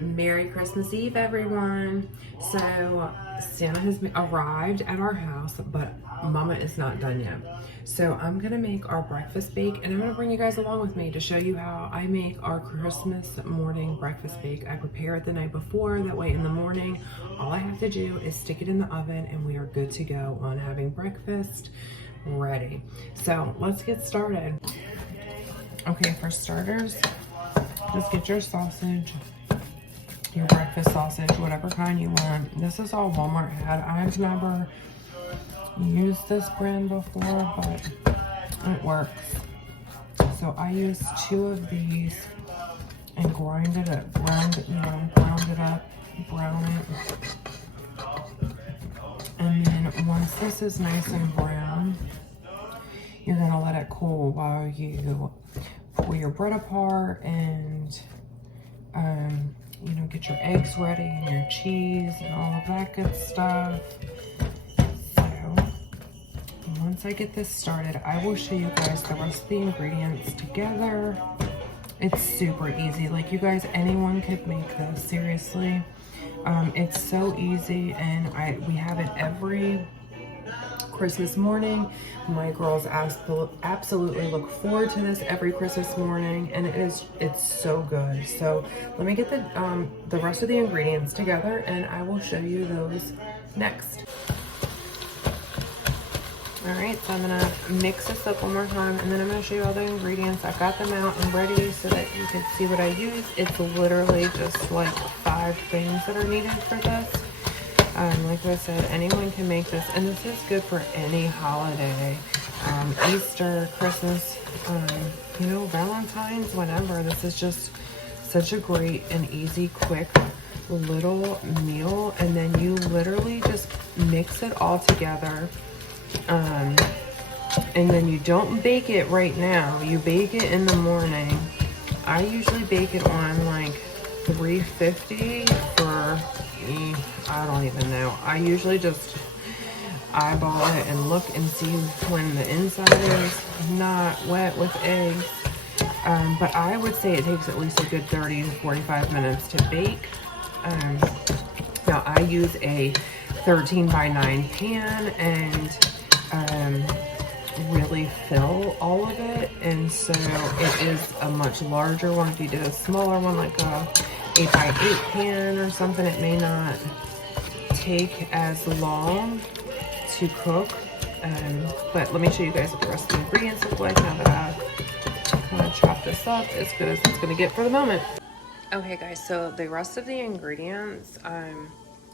Merry Christmas Eve, everyone. So Santa has arrived at our house, but Mama is not done yet. So I'm gonna make our breakfast bake, and I'm gonna bring you guys along with me to show you how I make our Christmas morning breakfast bake. I prepare it the night before, that way in the morning, all I have to do is stick it in the oven and we are good to go on having breakfast ready. So let's get started. Okay, for starters, just get your sausage, your breakfast sausage, whatever kind you want. This is all Walmart had. I've never used this brand before, but it works. So I used 2 of these and ground it up, brown it. And then once this is nice and brown, you're gonna let it cool while you pull your bread apart and you know, get your eggs ready and your cheese and all of that good stuff. So once I get this started, I will show you guys the rest of the ingredients together. It's super easy. Like, you guys, anyone could make this, seriously. It's so easy, and we have it every Christmas morning. My girls absolutely look forward to this every Christmas morning, and it's so good. So let me get the rest of the ingredients together, and I will show you those next. All right, so I'm gonna mix this up one more time, and then I'm gonna show you all the ingredients. I've got them out and ready so that you can see what I use. It's literally just like 5 things that are needed for this. Like I said, anyone can make this, and this is good for any holiday. Easter, Christmas, you know, Valentine's, whenever. This is just such a great and easy, quick little meal. And then you literally just mix it all together. And then you don't bake it right now. You bake it in the morning. I usually bake it on like 350 for, I don't even know. I usually just eyeball it and look and see when the inside is not wet with eggs. But I would say it takes at least a good 30 to 45 minutes to bake. Now I use a 13 by 9 pan and really fill all of it, and so it is a much larger one. If you did a smaller one, like a 8 by 8 pan or something, it may not take as long to cook. But let me show you guys what the rest of the ingredients look like now that I've kind of chopped this up as good as it's gonna get for the moment. Okay guys, so the rest of the ingredients,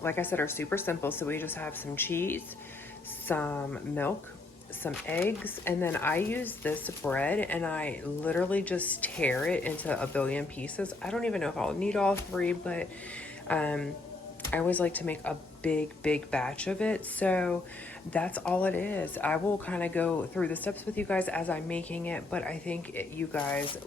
like I said, are super simple. So we just have some cheese, some milk, some eggs, and then I use this bread and I literally just tear it into a billion pieces. I don't even know if I'll need all 3, but I always like to make a big batch of it. So that's all it is. I will kind of go through the steps with you guys as I'm making it, but I think you guys,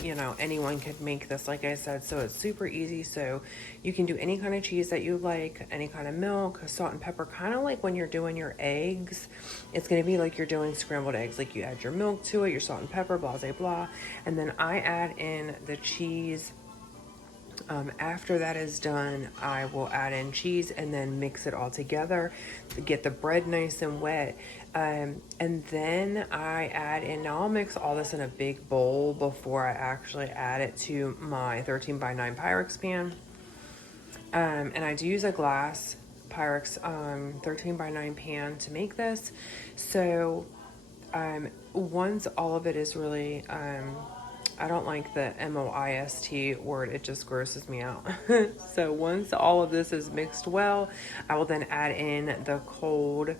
you know, anyone could make this, like I said. So it's super easy. So you can do any kind of cheese that you like, any kind of milk, salt and pepper, kind of like when you're doing your eggs. It's going to be like you're doing scrambled eggs. Like, you add your milk to it, your salt and pepper, blah, blah, blah. And then I add in the cheese. After that is done, I will add in cheese and then mix it all together to get the bread nice and wet. And then I add in, now I'll mix all this in a big bowl before I actually add it to my 13 by 9 Pyrex pan. And I do use a glass Pyrex 13 by 9 pan to make this. So once all of it is really, I don't like the MOIST word. It just grosses me out. So once all of this is mixed well, I will then add in the cold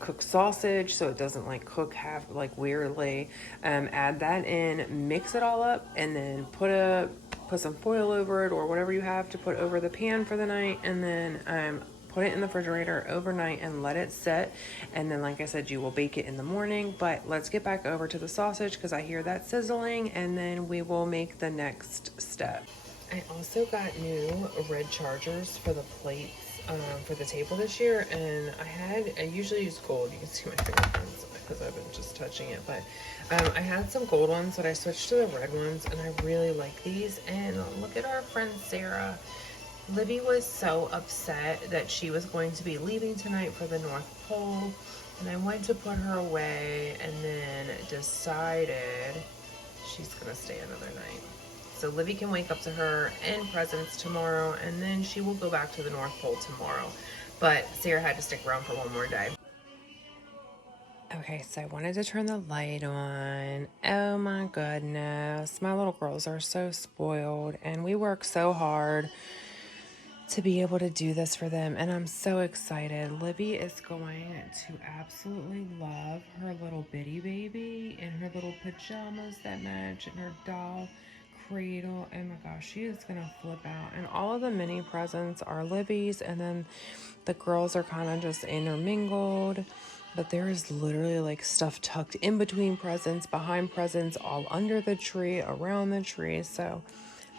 cooked sausage, so it doesn't like cook half like weirdly. Add that in, mix it all up, and then put some foil over it or whatever you have to put over the pan for the night, and then put it in the refrigerator overnight and let it set. And then, like I said, you will bake it in the morning. But let's get back over to the sausage because I hear that sizzling, and then we will make the next step. I also got new red chargers for the plates for the table this year, and I usually use gold. You can see my fingerprints. because I've been just touching it. But I had some gold ones, but I switched to the red ones, and I really like these. And look at our friend Sarah. Libby was so upset that she was going to be leaving tonight for the North Pole, and I went to put her away and then decided she's gonna stay another night. So Livy can wake up to her and presents tomorrow, and then she will go back to the North Pole tomorrow. But Sarah had to stick around for one more day. Okay, so I wanted to turn the light on. Oh my goodness. My little girls are so spoiled, and we work so hard to be able to do this for them, and I'm so excited. Libby is going to absolutely love her little bitty baby in her little pajamas that match and her doll cradle. Oh my gosh, she is gonna flip out. And all of the mini presents are Libby's, and then the girls are kind of just intermingled, but there is literally like stuff tucked in between presents, behind presents, all under the tree, around the tree. So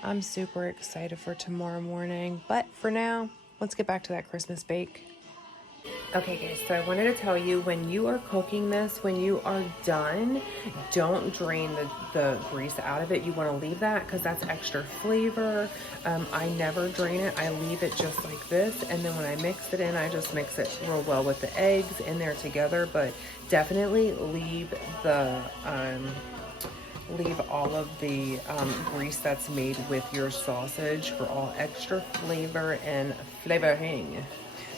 I'm super excited for tomorrow morning. But for now, let's get back to that Christmas bake. Okay guys, so I wanted to tell you, when you are cooking this, when you are done, don't drain the grease out of it. You want to leave that because that's extra flavor. I never drain it. I leave it just like this, and then when I mix it in, I just mix it real well with the eggs in there together. But definitely leave all of the grease that's made with your sausage for all extra flavor and flavoring.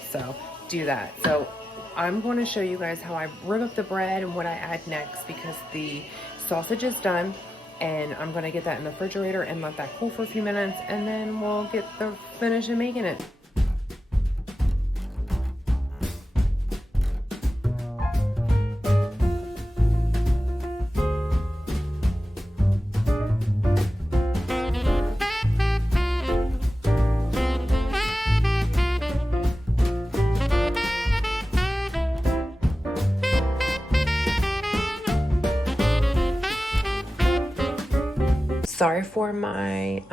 So do that. So I'm going to show you guys how I rip up the bread and what I add next, because the sausage is done, and I'm going to get that in the refrigerator and let that cool for a few minutes, and then we'll get the finish of making it. Sorry for my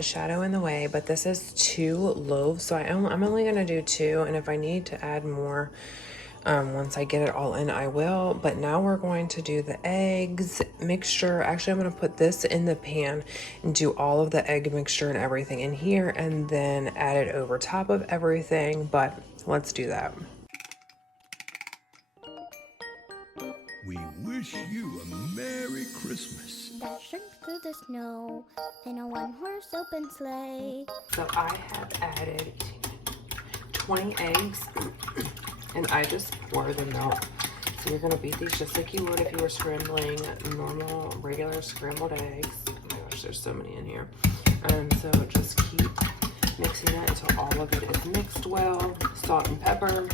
shadow in the way, but this is 2 loaves, so I'm only gonna do 2, and if I need to add more once I get it all in, I will. But now we're going to do the eggs mixture. Actually, I'm gonna put this in the pan and do all of the egg mixture and everything in here, and then add it over top of everything. But let's do that. We wish you a Merry Christmas. Dashing through the snow in a one-horse open sleigh. So I have added 20 eggs, and I just pour the milk. So you're gonna beat these just like you would if you were scrambling normal, regular scrambled eggs. Oh my gosh, there's so many in here. So just keep mixing that until all of it is mixed well. Salt and pepper.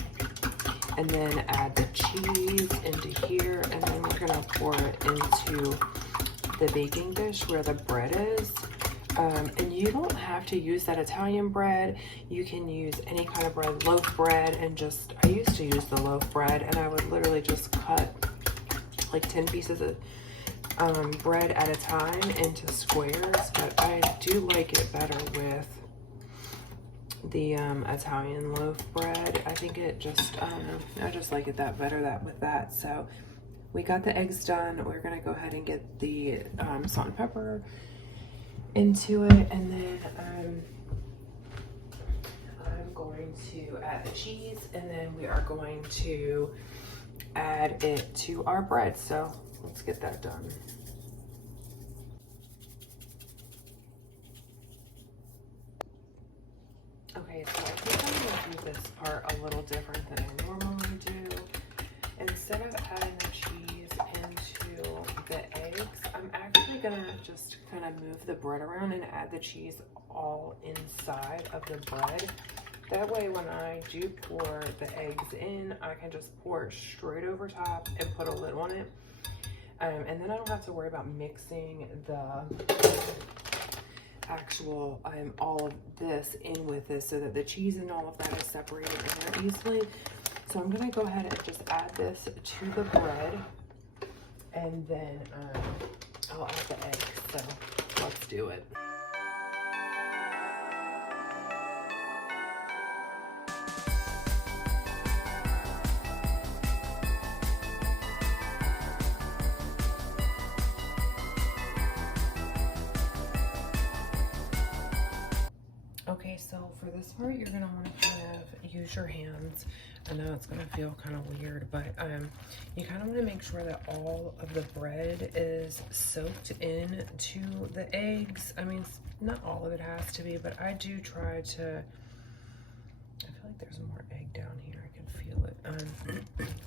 And then add the cheese into here, and then we're gonna pour it into the baking dish where the bread is. And you don't have to use that Italian bread. You can use any kind of bread, loaf bread, and I used to use the loaf bread, and I would literally just cut like 10 pieces of bread at a time into squares, but I do like it better with the Italian loaf bread. I think it just, I don't know, I just like it better with that. So we got the eggs done. We're gonna go ahead and get the salt and pepper into it, and then I'm going to add the cheese, and then we are going to add it to our bread. So let's get that done. Okay, so I think I'm gonna do this part a little different than I normally do. Instead of adding the cheese into the eggs, I'm actually gonna just kind of move the bread around and add the cheese all inside of the bread. That way when I do pour the eggs in, I can just pour it straight over top and put a lid on it. And then I don't have to worry about mixing the actual all of this in with this, so that the cheese and all of that is separated in there easily. So I'm gonna go ahead and just add this to the bread, and then I'll add the eggs. So let's do it. Okay, so for this part, you're gonna want to kind of use your hands. I know it's gonna feel kind of weird, but you kind of want to make sure that all of the bread is soaked into the eggs. I mean, not all of it has to be, but I do try to. I feel like there's more egg down here. I can feel it.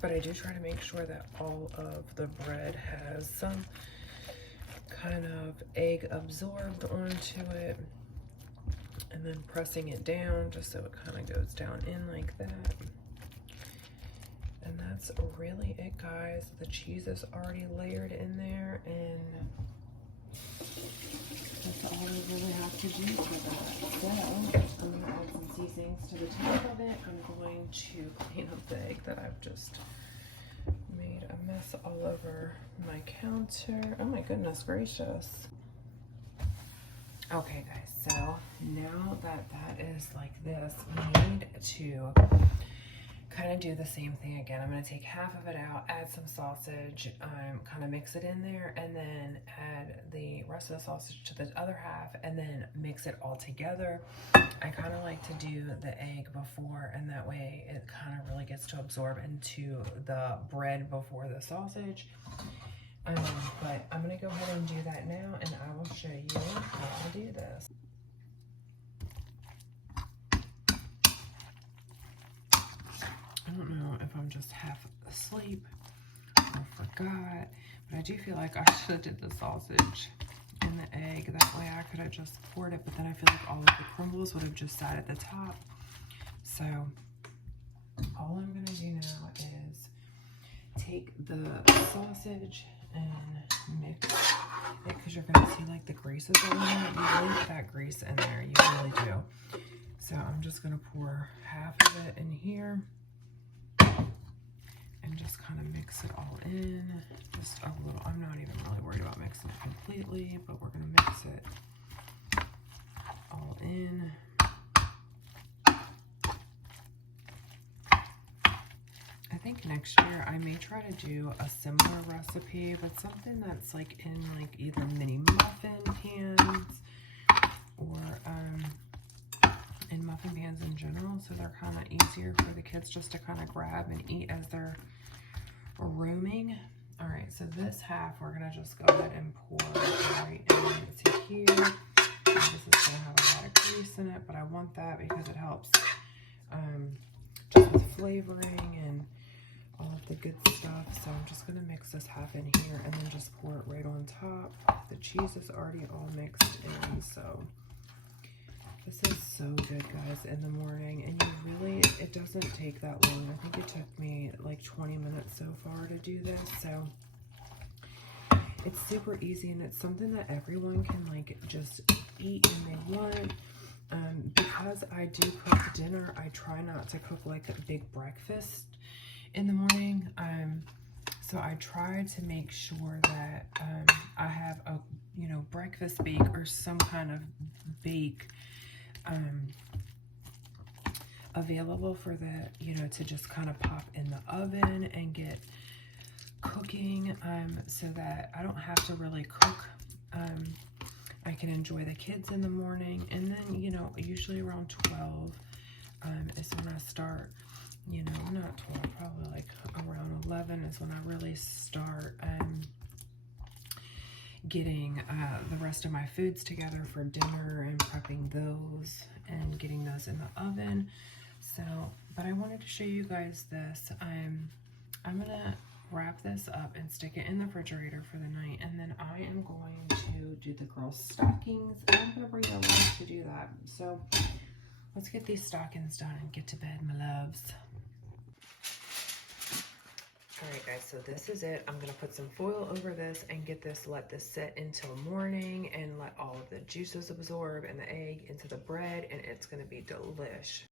But I do try to make sure that all of the bread has some kind of egg absorbed onto it. And then pressing it down just so it kind of goes down in like that. And that's really it, guys. The cheese is already layered in there, and that's all we really have to do for that. So I'm gonna add some seasonings to the top of it. I'm going to clean up the egg that I've just made a mess all over my counter. Oh my goodness gracious. Okay guys, so now that that is like this, we need to kind of do the same thing again. I'm going to take half of it out, add some sausage, kind of mix it in there, and then add the rest of the sausage to the other half, and then mix it all together. I kind of like to do the egg before, and that way it kind of really gets to absorb into the bread before the sausage. But I'm going to go ahead and do that now, and I will show you how to do this. I don't know if I'm just half asleep or forgot, but I do feel like I should have did the sausage and the egg. That way I could have just poured it, but then I feel like all of the crumbles would have just sat at the top. So all I'm going to do now is take the sausage and mix it, because you're going to see like the grease is all in it. You really get that grease in there, you really do. So I'm just going to pour half of it in here and just kind of mix it all in, just a little. I'm not even really worried about mixing it completely, but we're going to mix it all in. I think next year I may try to do a similar recipe, but something that's like in like either mini muffin pans or in muffin pans in general, so they're kind of easier for the kids just to kind of grab and eat as they're roaming. All right, so this half we're gonna just go ahead and pour right into here. And this is gonna have a lot of grease in it, but I want that because it helps just with flavoring and all of the good stuff. So I'm just gonna mix this half in here and then just pour it right on top. The cheese is already all mixed in, so this is so good, guys, in the morning. And you really, it doesn't take that long. I think it took me like 20 minutes so far to do this. So it's super easy, and it's something that everyone can like just eat when they want. Because I do cook dinner, I try not to cook like a big breakfast in the morning. So I try to make sure that I have a, you know, breakfast bake or some kind of bake available for the, you know, to just kind of pop in the oven and get cooking, so that I don't have to really cook. I can enjoy the kids in the morning, and then, you know, usually around 12 is when I start, you know, not 12, probably like around 11 is when I really start getting the rest of my foods together for dinner and prepping those and getting those in the oven. So, but I wanted to show you guys this. I'm gonna wrap this up and stick it in the refrigerator for the night, and then I am going to do the girls' stockings, and I'm gonna bring the lunch to do that. So let's get these stockings done and get to bed, my loves. Alright guys, so this is it. I'm going to put some foil over this and let this sit until morning and let all of the juices absorb and the egg into the bread, and it's going to be delish.